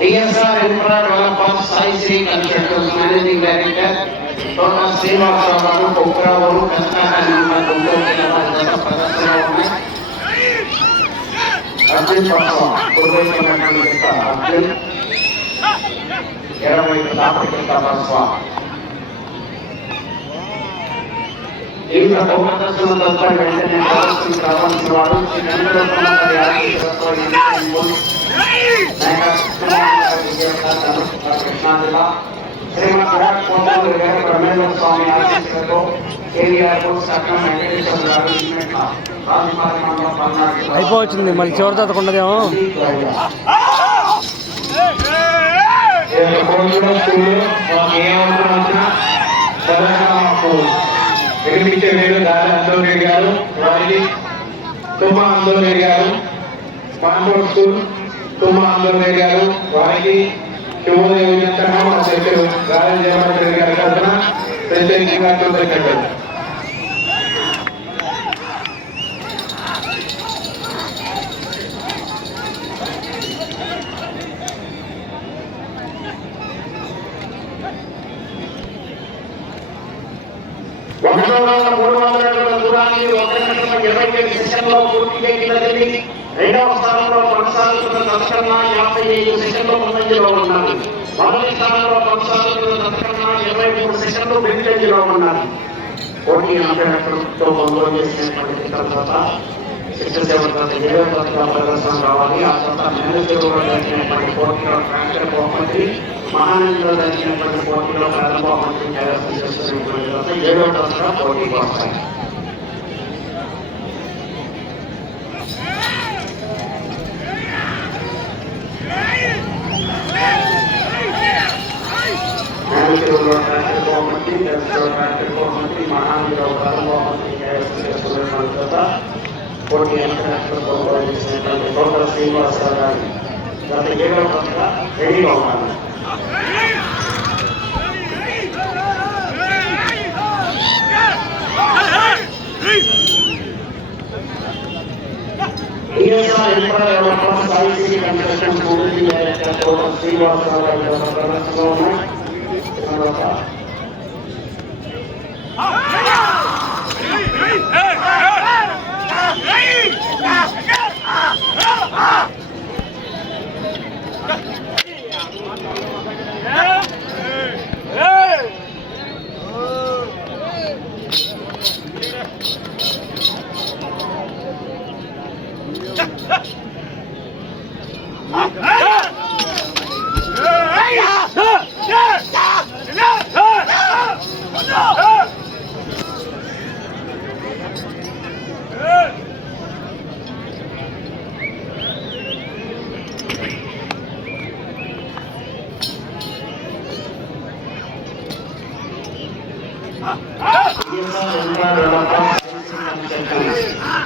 TSR Infra Developers Sai Sri Constructions Managing Director Dr. Srinivasa Garu Kukravaru Kastana Number Gundur Kilama Jata Pradasana ఉన్నాయి. అర్జున్ పట్ల పూర్వైనటువంటి అర్జున్ 20 దాపరికత బస్వ ఈ ప్రదర్శన తర్వాత వెంటనే ప్రదర్శన కావాల్సిన వారు శ్రీకంఠ కృష్ణా జిల్లా శ్రీమద్ విరాట్ కోటూరు బ్రహ్మేంద్ర స్వామి ఆశీస్సులతో అయిపోవచ్చింది మళ్ళీ చివరి తర్వాత ఉండదేమో. ఆందోళన్ గారు వారికి తుమ్మా ఆందోళన్ గారు పాన్పూర్ స్కూల్ తుమ్మా ఆందోళన్ గారు వారికి శుభోదయం మా శిక్షకులు రాజన్ జయవర్ధన్ గారి తరఫున ప్రత్యేకంగా కృతజ్ఞతలు. రెండవ స్థానంలో కొనసాగుతున్న తత్కరణ 55 సెకండ్లు ముందంజలో ఉన్నారు. మొదటి స్థానంలో కొనసాగుతున్న తత్కరణ 23 సెకండ్లు వెనుకంజలో ఉన్నారు. పోటీ అంతరంతో కొనుగోలు చేసినటువంటి తర్వాత ప్రదర్శన రావాలి. ఆ తర్వాత మేనేజర్లో జరిగినటువంటి పోటీలో ట్రాక్టర్ బహుమతి, మహానందిలో జరిగినటువంటి పోటీలో ప్రథమ బహుమతి కైవసం చేస్తున్నటువంటి తర్వాత 7వ తరగతిగా పోటీకి వస్తాయి. ట్రాక్టర్ బహుమతి, ట్రాక్టర్ బహుమతి, మహానందిలో ప్రథమ బహుమతి కైవసం చేస్తున్నటువంటి తర్వాత పోటీ అంతరాష్ట్ర కొనుగోలు చేసినటువంటి డాక్టర్ శ్రీనివాసరావు గారు గత 7వ తరగతిగా రెడీగా ఉన్నారు. శ్రీనివాసరావు గారి ప్రదర్శనలో ఉన్నాయి.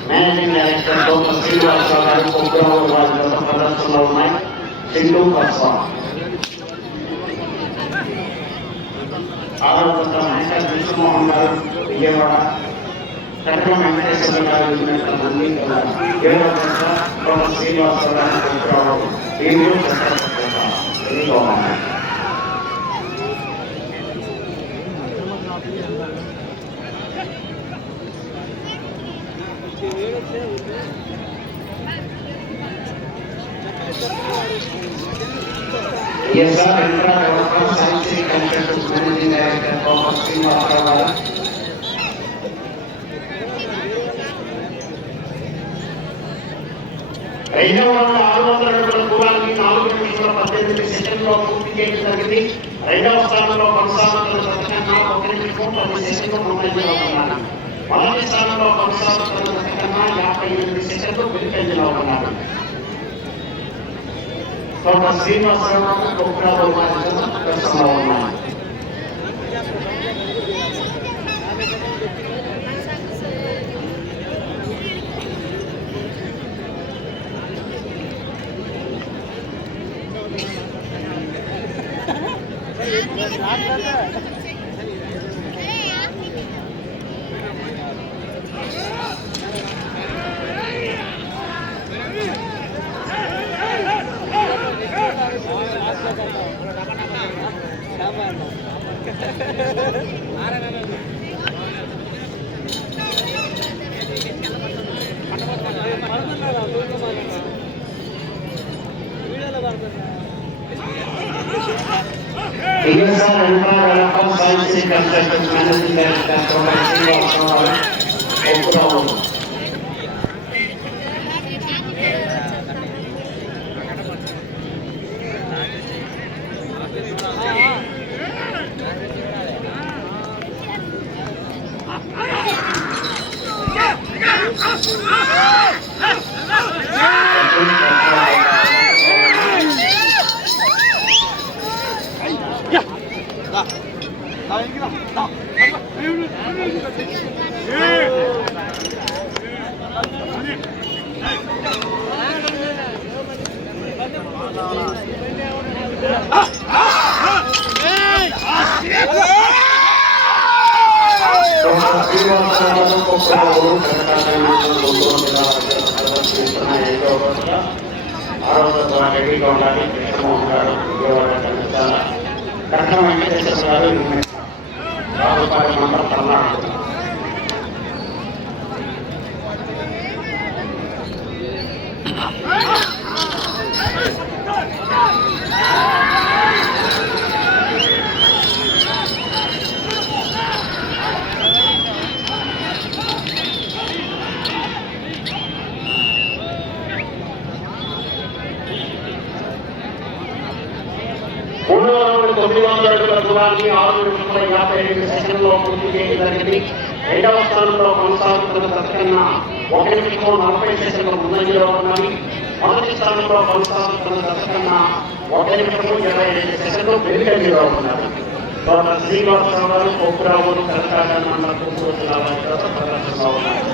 మేనేజింగ్ డైరెక్టర్ డాక్టర్ శ్రీనివాసరావు గారు కుక్రవారు వారి గత ప్రదర్శనలో ఉన్నాయి. సింధు బస్వా 6వ తరగతి మహేశ్వర కృష్ణమోహన్ గారు విజయవాడ, కట్టమ వెంకటేశ్వర గారు మంది 7వ తరగతి డాక్టర్ శ్రీనివాసరావు గారు కుక్రవారు దీనిలో ఎన్నికో ఉన్నాయి. TSR Infra Developers Sai Sri Constructions Managing Director Dr. Srinivasa Garu రెండవ రౌండ్ 600 అడుగుల దూరాన్ని 4 నిమిషాల 18 సెకండ్లలో పూర్తి చేయడం జరిగింది. రెండవ స్థానంలో కొనసాగుతున్న తత్కన్నా 1 నిమిషం 10 సెకండ్లు ముందంజలో ఉన్నారు. మొదటి స్థానంలో కొనసాగుతున్న తత్కన్నా 58 సెకండ్లు వెనుకంజలో ఉన్నారు. డాక్టర్ శ్రీనివాసరావు కుక్రాలు వారి ప్రదర్శనలో ఉన్నారు. TSR Environmental Science and Construction Managing Director, Dr. Srivastava, Okuravalu. దూరాన్ని 6 నిమిషముల 52 సెకండ్లలో పూర్తి చేయడం జరిగింది. రెండవ స్థానంలో కొనసాగుతున్న ప్రతికన్నా 1 నిమిషం 40 సెకండ్ల ముందంజలో ఉన్నది. మొదటి స్థానంలో కొనసాగుతున్న ప్రతికన్నా 1 నిమిషం 25 సెకండ్లు వెనుకంజలో ఉన్నది. డాక్టర్ శ్రీనివాసరావు గారు కోపురావులు కలకాడ మండల గుంటూరు జిల్లా ప్రదర్శనలో ఉన్నారు.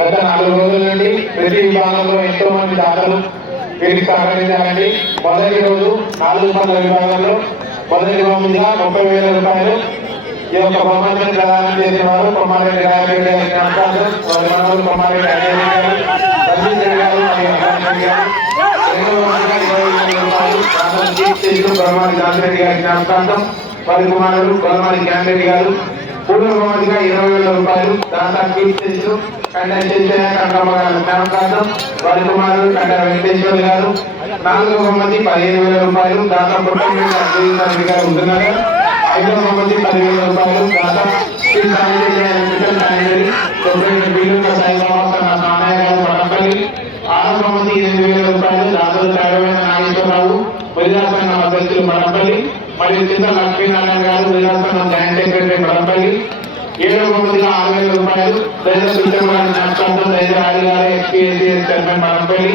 గత 4 రోజుల నుండి ప్రతి విభాగంలో ఎంతో మంది దాతలు వీరికి సహకరించారండి. మొదటి రోజు 4 పనుల విభాగంలో మొదటి బహుమతిగా 30,000 రూపాయలు ఈ యొక్క బహుమతిని ప్రదానం చేసిన వారు కొమ్మారెడ్డి రాజరెడ్డి గారి జ్ఞాపకాలు, వారి మనవలు కొమ్మారెడ్డి అజయ్ గారు, రంజిత్ రెడ్డి గారు మరియు అభిలాష్ గారు. రెండవ బహుమతిగా 20,000 రూపాయలు దాతలు కీర్తిశేషులు కొలమారి రాజరెడ్డి గారి జ్ఞాపకార్థం, వారి కుమారుడు కొలమారి జ్ఞానరెడ్డి గారు. పూర్వ బహుమతిగా 20,000 రూపాయలు దాతా కీర్తిశేషులు కండ చేసిన కండమ్మ గారి జ్ఞాపకార్థం, వారి కుమారుడు కండ వెంకటేశ్వర్ గారు. నాలుగవ బహుమతి 15,000 రూపాయలు దాతా పుట్టమిరెడ్డి అద్వైతారెడ్డి గారు ఉంటున్నారు. ఐదవ బహుమతి 10,000 రూపాయలు దాతా శ్రీ సాయిరెడ్డి సాయిబాబా నాన్నయ్య గారు పడపల్లి. ఆరవ బహుమతి 8,000 రూపాయలు దాతలు తేడమైన నాగేశ్వరరావు విలాసంగం అధ్యక్షులు పడపల్లి మరియు చింత లక్ష్మీనారాయణ గారు విలాసంగం జాయింట్ సెక్రటరీ పడపల్లి. 7వ బహుమతిగా 6,000 రూపాయలు రైతు పిచ్చమగారి జ్ఞాపకార్థం రైతు రాజు గారు ఎక్స్పీఎస్సీఎస్ చైర్మన్ పడపల్లి.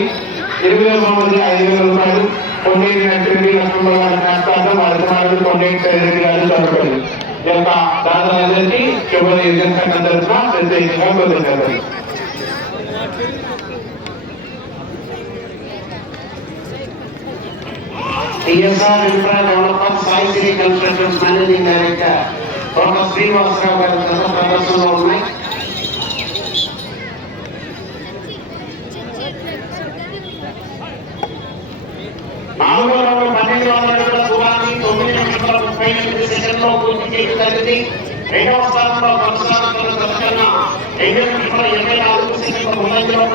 8వ బహుమతిగా 5,000 రూపాయలు కొండేటి వెంకటరెడ్డి లక్ష్మణ గారి జ్ఞాపకార్థం వారి కుమారుడు కొండేటి సైరెడ్డి గారు పడపల్లి. ఈ యొక్క దాతలందరికీ శుభోదయం సంఘం తరఫున ప్రత్యేకంగా కృతజ్ఞతలు. TSR Environmental Science and Construction Managing Director, Dr. Srivastava గారి ప్రదర్శనలో ఉన్నాయి. నాలుగో రౌండ్ 12,000 అడుగుల దూరాన్ని 9 నిమిషాల 38 సెకండ్లో పూర్తి చేయడం జరిగింది. రెండవ స్థానంలో కొనసాగుతున్న ప్రతికన్నా 2 నిమిషాల 24 సెకండ్ల ముందంజలో.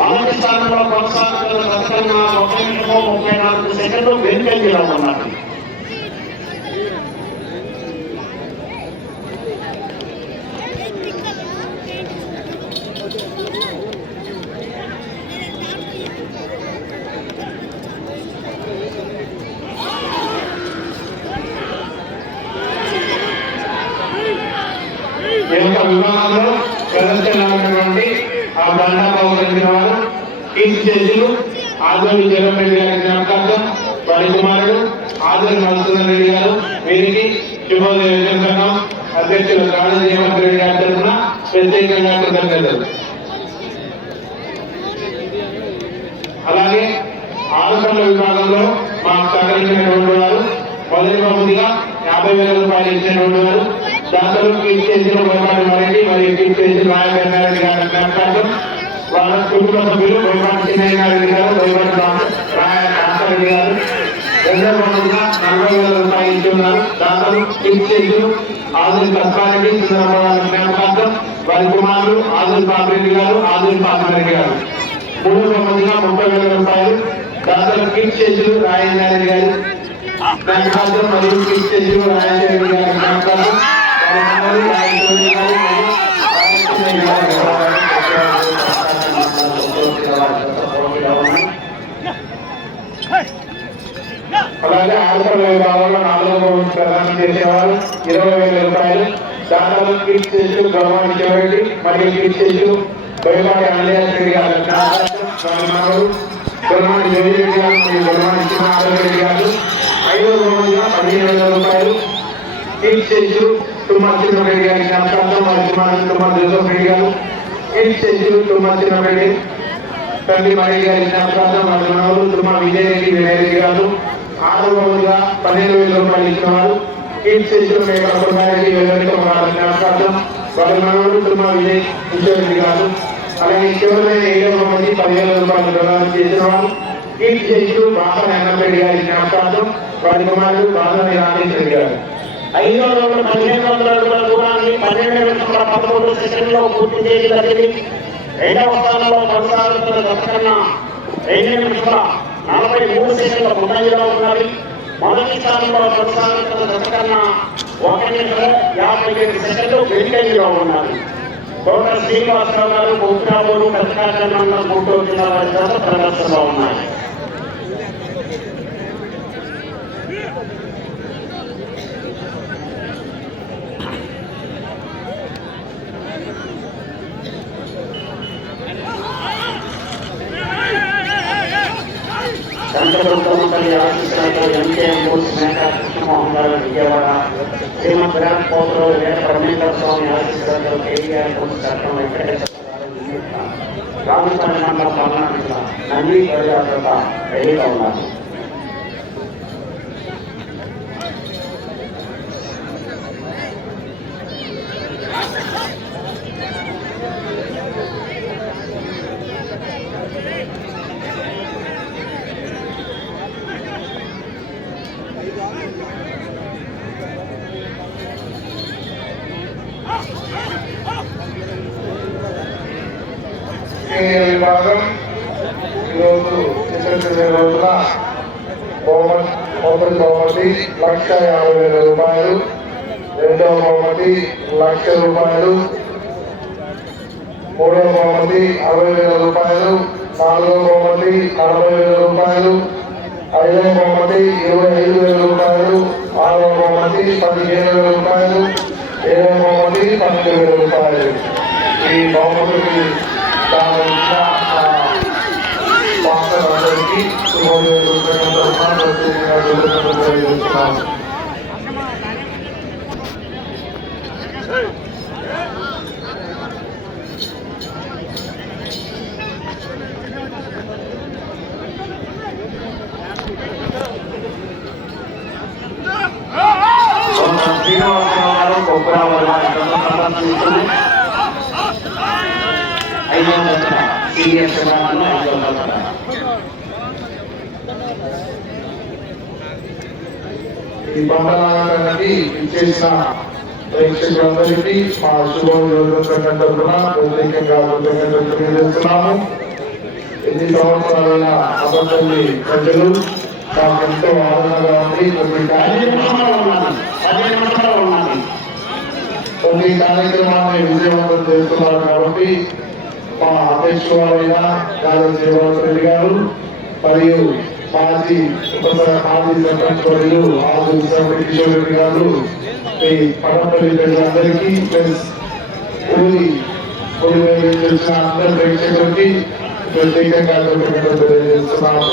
మొదటి స్థానంలో కొనసాగుతున్న ప్రతికన్నా 1 నిమిషం 34 సెకండ్లు వెనుకంజలో ఉన్నారు. విభాగంలో ప్రదర్శనటువంటి ఆ బండా బహుకరించిన వారు కీర్తి చేతులు ఆదోని జగన్రెడ్డి గారి జ్ఞాపకార్థం వారి కుమారుడు ఆదోని మధుసూదన్ రెడ్డి గారు వీరికి శుభోదయ సంఘం అధ్యక్షులు కాళీ హేమంత్ రెడ్డి గారి తరఫున ప్రత్యేకంగా కృతజ్ఞతలు. అలాగే ఆలోచనల విభాగంలో మాకు సహకరించినటువంటి వారు మొదటి బహుమతిగా 50,000 రూపాయలు ఇచ్చినటువంటి వారు దాంట్లో కీర్తి చేసిన బొమ్మాడి మరెడ్డి మరియు కీర్తి చేసిన రాయగంగారెడ్డి గారి జ్ఞాపకార్థం వాళ్ళ కుటుంబ సభ్యులు బొమ్మాడి చిన్నయ్యారెడ్డి గారు బొమ్మాడి రామరెడ్డి గారు రెండవ బహుమతిగా 40,000 రూపాయలు ఇచ్చి ఉన్నారు. దాంట్లో కీర్తి చేసిన ఆదుని కృష్ణారెడ్డి సుందరబాబు జ్ఞాపకార్థం వారి కుమారులు ఆదుని పాపిరెడ్డి గారు ఆదుని పాపిరెడ్డి గారు. మూడవ బహుమతిగా 30,000 రూపాయలు దాంట్లో కీర్తి చేసిన రాజేంద్రారెడ్డి గారు జ్ఞాపకార్థం మరియు కీర్తి చేసిన రాజేంద్రారెడ్డి గారి జ్ఞాపకార్థం అలాగే ఆడపల్ల విభాగంలో 4వ బహుమతి ప్రదానం చేసేవారు 20,000 రూపాయలు దాంట్లో కీర్తి చేసిన గౌరవాన్ని చివరెడ్డి మరియు కీర్తి చేసిన బొయ్యపాటి ఆంజనేయరెడ్డి గారు గొల్లవాడి జోగిరెడ్డి గారు మరియు గొల్లవాడి చిన్నారెడ్డి గారు. 5వ బహుమతిగా 15,000 రూపాయలు కీర్తి చేసిన తుమ్మల చిన్నరెడ్డి గారి జ్ఞాపకార్థం వారి కుమారుడు తుమ్మల జోసఫ్ రెడ్డి గారు. కీర్తి చేసిన తుమ్మల చిన్నరెడ్డి తండ్రి మరెడ్డి గారి జ్ఞాపకార్థం వారి మనవలు తుమ్మల విజయరెడ్డి వినయరెడ్డి గారు. 6వ బహుమతిగా 15,000 రూపాయలు ఇచ్చిన వారు కీర్తి చేసిన మేకల కొన్నారెడ్డి వెల్లడితో వారి జ్ఞాపకార్థం వారి మనవలు తుమ్మల విజయరెడ్డి గారు. అలాగే చివరైన 7వ బహుమతి 10,000 రూపాయలు ప్రదానం చేసిన వారు కీర్తి చేస్తూ బాసా వెంకటరెడ్డి గారి జ్ఞాపకార్థం వారి కుమారుడు బాసాని రామేశ్వరి గారు. 5వ రౌండ్ 1,500 అడుగుల దూరాన్ని 12:13 సెకండ్లో పూర్తి చేయడం జరిగింది. రెండవ స్థానంలో కొనసాగుతున్న దత్తకన్నా 2:43 సెకండ్ల ముందంజలో ఉన్నది. మొదటి స్థానంలో కొనసాగుతున్న దత్తకన్నా 1:57 సెకండ్లు వెనుకంజలో ఉన్నది. తోట శ్రీనివాసరావు గారు ముఖ్యాబోరు కర్కాటక మండలం గుంటూరు జిల్లా వారి చేత ప్రదర్శనలో ఉన్నాయి. చంద్రగుప్తమంపల్లి ఆశీస్సులతో ఎంకేఎం బోస్ మేక కృష్ణమోహన్ గారు విజయవాడ, శ్రీమద్ విరాట్ పోతులు వేద పరమేశ్వర స్వామి ఆశీస్సులతో కేవీఆర్ బోస్ చట్టం వెంకటేశ్వర రాజస్థాన్ మండల పాలనా జిల్లా నంది ప్రజాత రెడీగా ఉన్నారు. విభాగం ఈరోజు చిత్ర రోజున మొదటి బహుమతి 1,50,000 రూపాయలు, రెండవ బహుమతి 1,00,000 రూపాయలు, మూడవ బహుమతి 60,000 రూపాయలు, నాలుగవ బహుమతి 40,000 రూపాయలు, ఐదవ బహుమతి 25,000 రూపాయలు, ఆరవ బహుమతి 15,000 రూపాయలు, ఏడవ బహుమతి 12,000 రూపాయలు. ఈ బహుమతికి అందరికీ శుభోదయం. శ్రీనివాసరావు గారు కొప్పురావు సీనియర్ ఈ బంధనాలకి ఇచ్చేసిన ప్రేక్షకులందరికీ మా శుభోదయం తరఫున ప్రత్యేకంగా కృతజ్ఞతలు తెలియజేస్తున్నాము. ఎన్ని సంవత్సరాలైన అబద్ధల్ని ప్రజలు నాకు ఎంతో ఆనందంగా ఉంది. కొన్ని కార్యక్రమాన్ని విజయవంతం చేస్తున్నారు కాబట్టి మా అధ్యక్షులైన శ్రీనివాస రెడ్డి గారు మరియు మాజీ సర్పంచ్ వర్యులు కిషోర్ రెడ్డి గారు ఈ పడపల్లి ప్రజలందరికీ ప్లస్ తెలిసిన అందరి ప్రేక్షకులకి ప్రత్యేకంగా కృతజ్ఞతలు తెలియజేస్తున్నాము.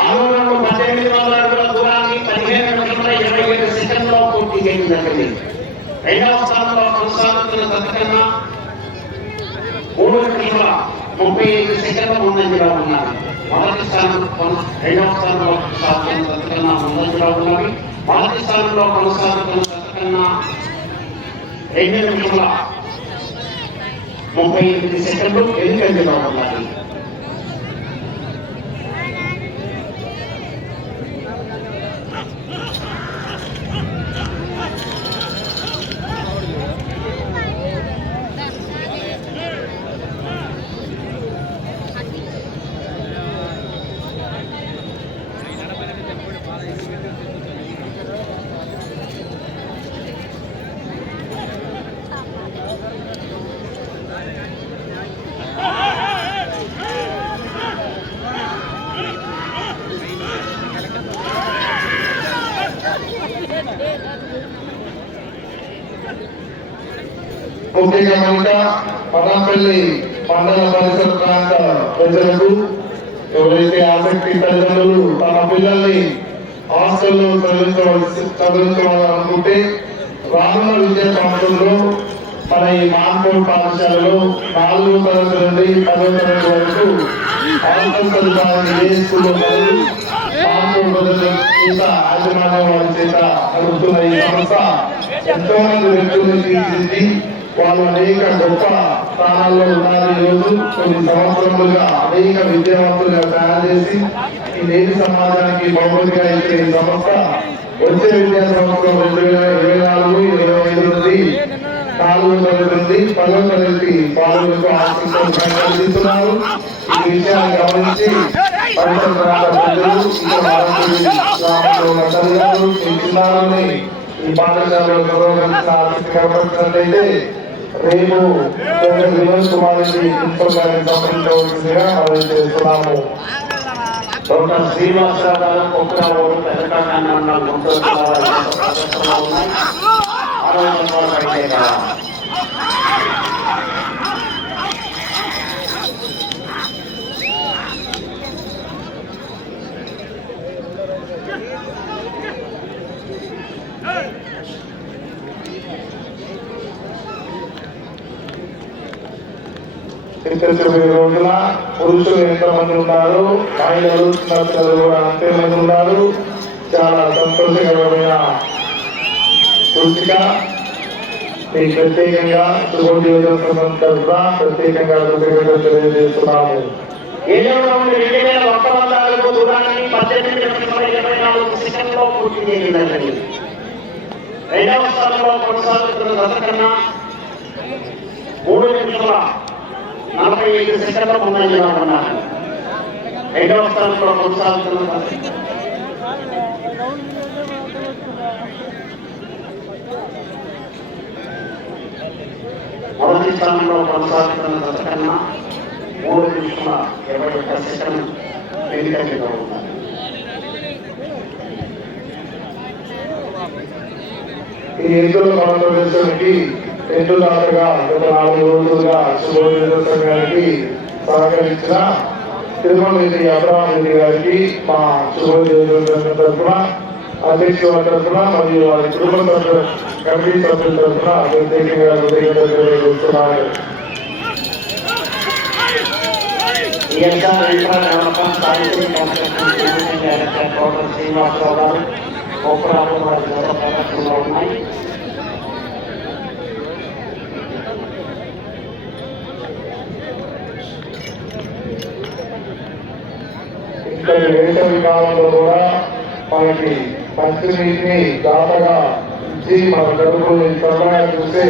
ఆరు 18 అడుగుల దూరాన్ని 15 నిమిషముల 27 సెకండ్లో పూర్తి చేయడం జరిగింది. రెండవ స్థానంలో కొనసాగుతున్న సత్కన్నా 3 నిమిషముల 35 సెకండ్ల ముందంజలో ఉన్నారు. మొదటి స్థానం రెండవ స్థానంలో కొనసాగుతున్న సత్కన్నా ముందంజలో ఉన్నవి. మొదటి స్థానంలో కొనసాగుతున్న సత్కన్నా 2 నిమిషముల 38 సెకండ్లు వెనుకంజలో ఉన్నాయి. ముఖ్యంగా పటాపల్లి మండల పరిసర ప్రాంత ప్రజలకు ఎవరైతే ఆసక్తి తల్లిదండ్రులు తమ పిల్లల్ని హాస్టల్లో చదివించాలనుకుంటే రానున్న విద్యా సంవత్సరంలో మన ఈ మాన్పూర్ పాఠశాలలో 4వ తరగతి నుండి 10వ తరగతి వరకు హాస్టల్ సదుపాయాన్ని ఏ స్కూల్లో మాన్పూర్ చేత యాజమాన్యం వారి చేత నడుపుతున్న ఈ సంస్థ ఎంతో మంది వ్యక్తులను తీర్చిదిద్ది వాళ్ళు అనేక గొప్ప స్థానాల్లో ఉన్నారు. ఈరోజు కొన్ని సంవత్సరములుగా అనేక విద్యావంతులుగా తయారు చేసి ఈ నేటి సమాజానికి బహుమతిగా ఇచ్చే ఈ సంస్థ వచ్చే విద్యా సంవత్సరం 2024-25 నుండి 4వ తరగతి నుండి 10వ తరగతి పాల్గొనకు ఆసక్తితో కల్పిస్తున్నారు. ఈ విషయాన్ని గమనించి పరిసర ప్రాంత ప్రజలు ఈ పాఠశాలలో చదవగలిసిన ఆసక్తి కనపరిచినట్లయితే రేపు వినోద్ కుమార్ రెడ్డి ప్రిన్సిపల్ గారిని సంప్రదించవలసిందిగా మనం చేస్తున్నాము. డాక్టర్ శ్రీనివాసరావు గారు కొక్కురావు పెద్దకాకాని మండలం గుంటూరు జిల్లా వారి ఉన్నాయి. 6వ తరగతి అయితే రోజుల పురుషులు ఎంతమంది ఉన్నారు, మహిళలు చిన్నపిల్లలు కూడా అంతే మంది ఉన్నారు. చాలా సంతోషకరమైన సూచిక. మీకు ప్రత్యేకంగా శుభోదయం తరఫున ప్రత్యేకంగా కృతజ్ఞతలు తెలియజేస్తున్నాము. 7,100 అడుగుల దూరాన్ని 18 నిమిషముల 24 సెకండ్లో పూర్తి చేయడం జరిగింది. రెండవ స్థానంలో కొనసాగుతున్న సత్కన్నా 3 నిమిషముల 45 సెకండ్ల ముందంజలో ఉన్నారు. రెండవ స్థానంలో కొనసాగుతున్న మొదటి స్థానంలో కొనసాగుతున్న సత్కన్నా 3 నిమిషముల 21 సెకండ్లు వెనుకంజలో ఉన్నారు. ఈ ఎన్నికల ప్రదర్శనకి ఎన్నుదాతగా గత 4 రోజులుగా శుభోదయం సంఘానికి సహకరించిన తిరుమల రెడ్డి అబ్రహం రెడ్డి గారికి మా శుభోదయం తరఫున అధ్యక్షుల తరఫున మరియు వారి కుటుంబ కమిటీ సభ్యుల తరఫున ప్రత్యేకంగా కృతజ్ఞతలు తెలియజేస్తున్నారు. శ్రీనివాసరావు గారు కొక్కురావు వారి ప్రదర్శనలో ఉన్నాయి. ఇక్కడ వేసవి కాలంలో కూడా మనకి మంచినీటిని దాతగా ఇచ్చి మన గడుపుని త్వరగా చూస్తే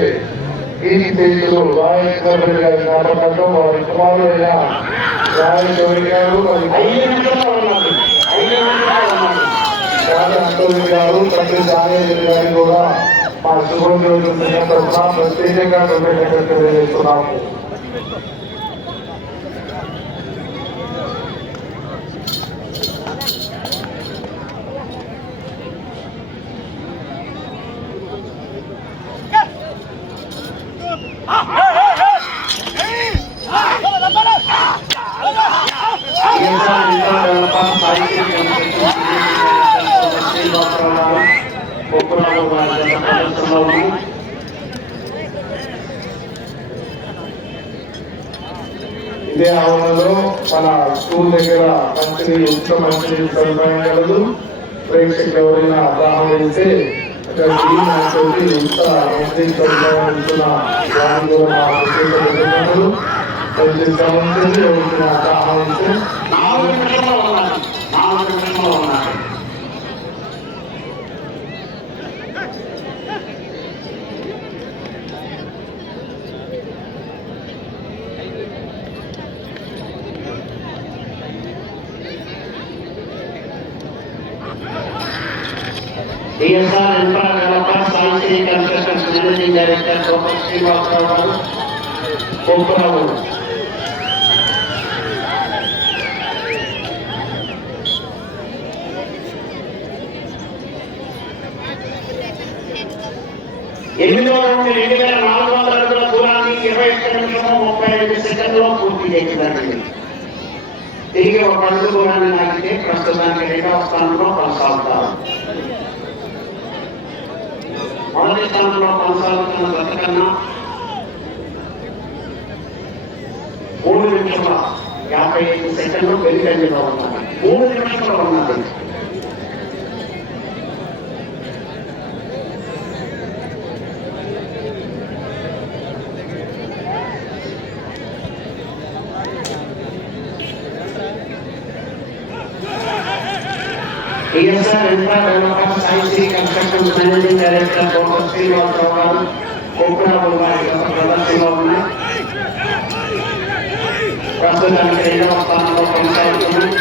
ఈ తేదీలో రాజేశ్వరి గారి జ్ఞాపకంతో వారి కుమారుడైన రాజేశ్వరి గారు అంతోని గారు తండ్రి రాజేశ్వరి గారిని కూడా మా శుభోదయం తరఫున ప్రత్యేకంగా కృతజ్ఞతలు తెలియజేస్తున్నాము. కొప్పురావు వారి జత ప్రదర్శనలో ఉన్నాయి. ఇదే ఆవరణలో మన స్కూల్ దగ్గర మంచి సదుపాయం కలదు. ప్రేక్షకులు ఎవరైనా దాహం వేస్తే అక్కడ DSR Infra Developers Science Constructions Managing Director Dr. Srinivasarao garu Koppuravu. ఎనిమిదవ రౌండ్ 2400 అడుగుల దూరాన్ని 21 నిమిషము 35 సెకండ్లో పూర్తి చేసిందండి. తిరిగి ఒక అడుగు దూరాన్ని లాగితే ప్రస్తుతానికి 2వ స్థానంలో కొనసాగుతారు. మొదటి స్థానంలో కొనసాగుతున్న జత కన్నా 3 నిమిషముల 55 సెకండ్లు వెనుకంజలో ఉన్నారు. 3 నిమిషంలో ఉన్నది. DSR Infra Developers Science Constructions Managing Director Dr. Srinivasarao garu Koppuravu వారి జత ప్రదర్శనలో ఉన్నాయి. ప్రస్తుతానికి 2వ స్థానంలో కొనసాగుతున్నాయి.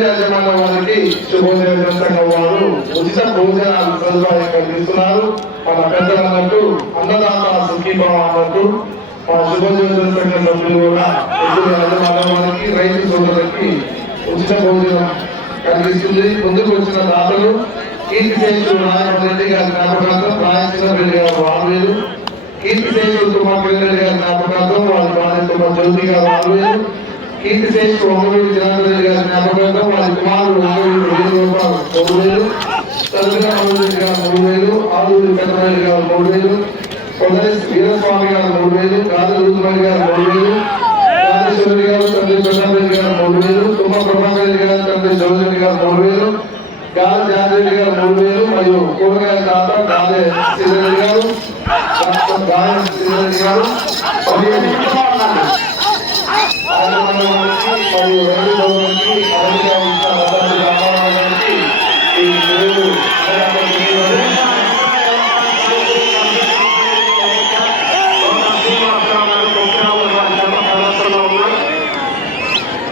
యాజమాన్యం వారికి శుభోదయ సంఘం వారు ఉచిత భోజనాలు సదుపాయం కల్పిస్తున్నారు. మన పెద్దలు అన్నట్టు అన్నదాత సుఖీభావ అన్నట్టు మా శుభోదయ సంఘం సభ్యులు కూడా యాజమాన్యం వారికి రైతు సోదరులకి ఉచిత భోజనం కలిగిస్తుంది. ముందుకు వచ్చిన దాతలు కీర్తిశేషులు నారాయణ రెడ్డి గారి జ్ఞాపకార్థం రాయచంద్ర రెడ్డి గారు 6000, కీర్తిశేషులు తుమ్మకిరణ్ రెడ్డి గారి జ్ఞాపకార్థం వారి భార్య తుమ్మ జ్యోతి గారు 6000, కీర్తిశేషులు ఒంగవీటి జనార్దన్ రెడ్డి గారి జ్ఞాపకార్థం వారి కుమారుడు ఒంగవీటి 3000, తల్లిగా రెడ్డి గారు 3000, ఆలూరి పెద్దరెడ్డి గారు 3000, కొందరి వీరస్వామి గారు 3000, గాలి రుద్రమణి గారు 3000, రాజేశ్వరి గారు తండ్రి ప్రశాంత్ గారు 3000, తుమ్మ ప్రభాకర్ రెడ్డి గారు తండ్రి జోజరెడ్డి గారు 3000, గాలి జానరెడ్డి గారు 3000 మరియు కూరగాయల దాత గాలి శ్రీరెడ్డి గారు గాయం శ్రీరెడ్డి గారు మరియు రైతు గౌరవానికి ఈ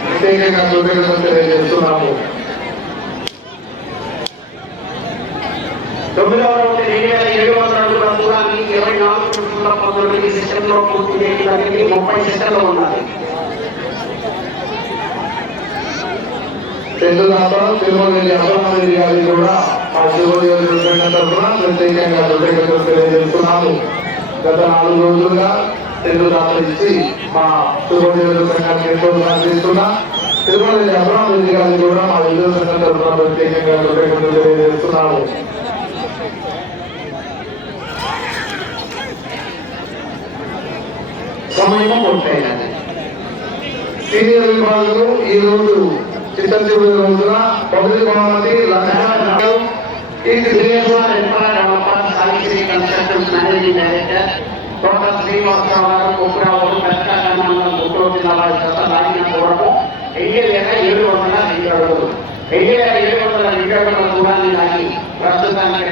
ప్రత్యేకంగా కృతజ్ఞతలు తెలియజేస్తున్నాము. 9వ రౌండ్ 2700 అడుగుల దూరాన్ని 24 నిమిషముల 19 సెకండ్లో పూర్తి చేయడానికి 30 సెకండ్లు ఉన్నది. పెద్దదాత తిరుమలరెడ్డి అబ్రహారెడ్డి గారికి కూడా మా శివోదయ తరఫున ప్రత్యేకంగా కృతజ్ఞతలు తెలియజేస్తున్నాము. గత 4 రోజులుగా పెద్దదాతలు ఇచ్చి మా శివోదయ సంఘానికి ఎంతో సహకరిస్తున్నా తిరుమలరెడ్డి అబ్రహారెడ్డి గారికి కూడా మా విద్యుత్ సంఘం తరఫున ప్రత్యేకంగా కృతజ్ఞతలు తెలియజేస్తున్నాము. సమయం పూర్తయినది. సీనియర్ విభాగంలో ఈ రోజు చిత్తూరు రోజున మొదటి బహుమతి డాక్టర్ శ్రీనివాసరావు గారు కొప్పురావు మండలం గుంటూరు జిల్లా వారి జత లాగిన దూరము 2702 అడుగులు. 2702 అడుగుల దూరాన్ని లాగి ప్రస్తుతానికి